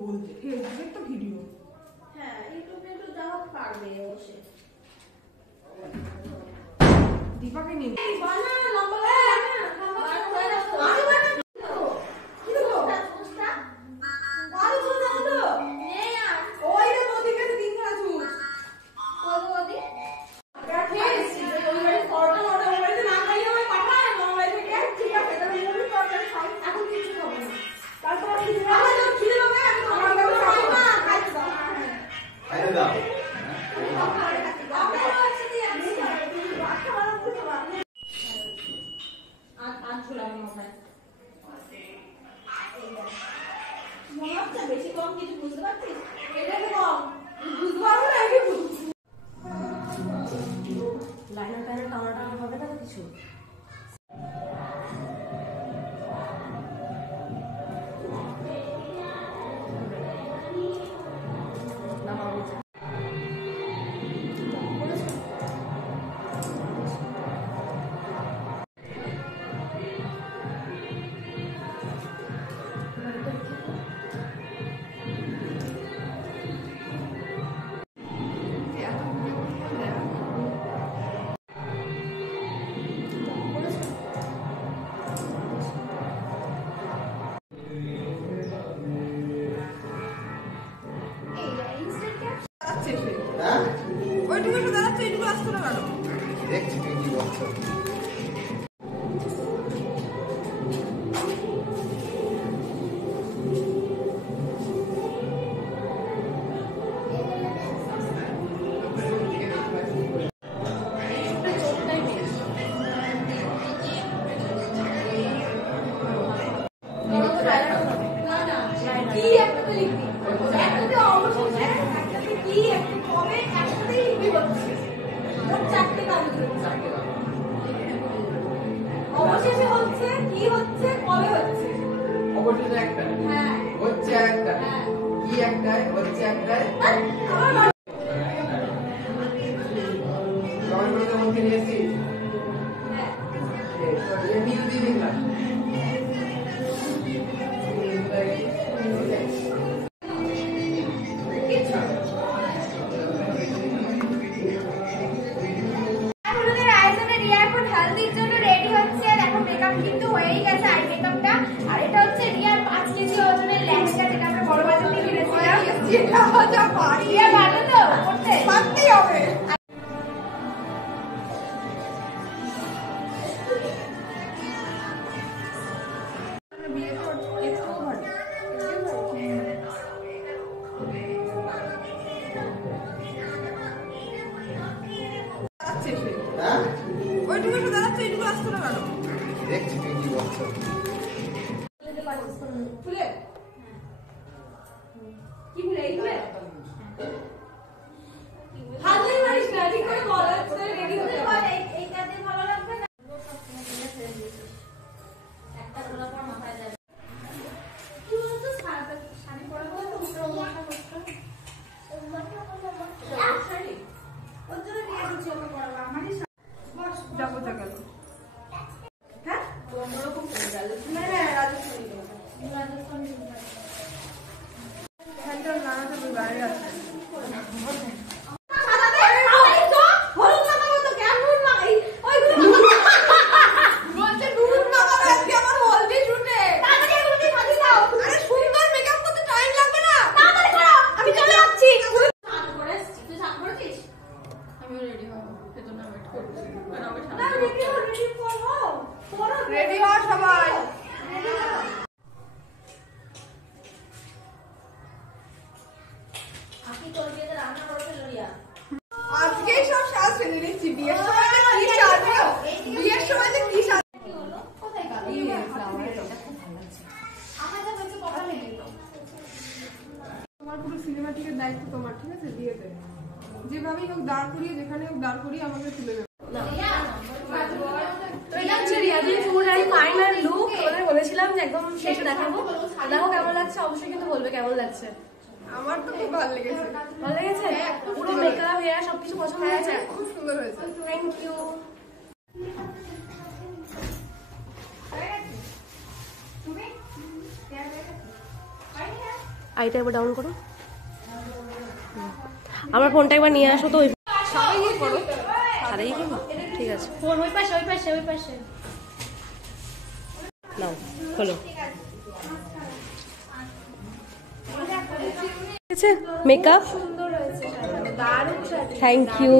বলতে ফেসবুকের তো ভিডিও হ্যাঁ ইউটিউবে তো যাওয়া পারবে বসে দীপাকে নিয়ে বানা লম্বা বেশি কম কিছু বুঝতে পারছিস এটা তো কম বুঝতে পারবো না আমি লাইনার টাইনার টানাটা হবে না কিছু ওইটুকু একটু দাঁড়াচ্ছে এইটুকু আসতো না কেন দেখছি তুই কি বলছো অবশেষে হচ্ছে কি হচ্ছে কবে হচ্ছে অবশ্যই একটা হ্যাঁ হচ্ছে একটা কি একটাই হচ্ছে একটাই জনগণের মধ্যে নিয়েছি হ্যাঁ বিল দিয়ে দিলাম কিন্তু হয়েই গেছে আই মেকআপটা আর এটা হচ্ছে রিয়ার 5 কেজি ওজনের লেহেঙ্গা যেটা আমরা বড় বাজার থেকে কিনেছিলাম এটা যা পারি রিয়া ভালো তো করতে পারতেই হবে বিয়ে করতে একটু ভালো ওইটুকু একটু দাঁড়াচ্ছে এইটুকু আসতো না কেন দেখছি তুই কি বলছো ফুলে কি ফুলে এই ফুলে হাত ধরে মারিস না ঠিক করে বল রেডি হতে পারে এইটাতে ভালো লাগবে না একটা গোলা পর মাথায় যাবে কি বলতো শাড়ি পরা বলে তো উত্তর মাথা করতে শাড়ি ওর জন্য নিয়ে এসেছি ওকে পরাবো আমারই যাবো তো গেল হ্যাঁ অন্যরকম না না রাজস্থানি রাজস্থানি হ্যান্ডেল লাগাতে তুই বাইরে আছে রেডি হও সবাই আজকেই সব সাজ ফেলে নিচ্ছি বিয়ের সময় কি সাজবো বিয়ের সময় কি সাজ তোমার পুরো সিনেমাটিকের দায়িত্ব তোমার ঠিক আছে দিয়ে দেবে যেভাবেই হোক দাঁড় করিয়ে যেখানে হোক দাঁড় করিয়ে আমাকে তুলে দেবে বলেছিলাম যে একদম শেষে দেখাবো দেখো কেমন লাগছে অবশ্যই কিন্তু বলবে কেমন লাগছে আমার তো খুব ভালো লেগেছে ভালো লেগেছে পুরো মেকআপ হেয়ার সবকিছু পছন্দ হয়েছে খুব সুন্দর হয়েছে থ্যাংক ইউ আইটা একবার ডাউন করো। আমার ফোনটা একবার নিয়ে আসো তো। ওই সবাই ইয়ে করো। সারাই করবো, ঠিক আছে। ফোন ওই পাশে ওই পাশে ওই পাশে। নাও খোলো। ঠিক আছে, মেকআপ সুন্দর হয়েছে, দারুণ সাজিয়েছে। Thank you.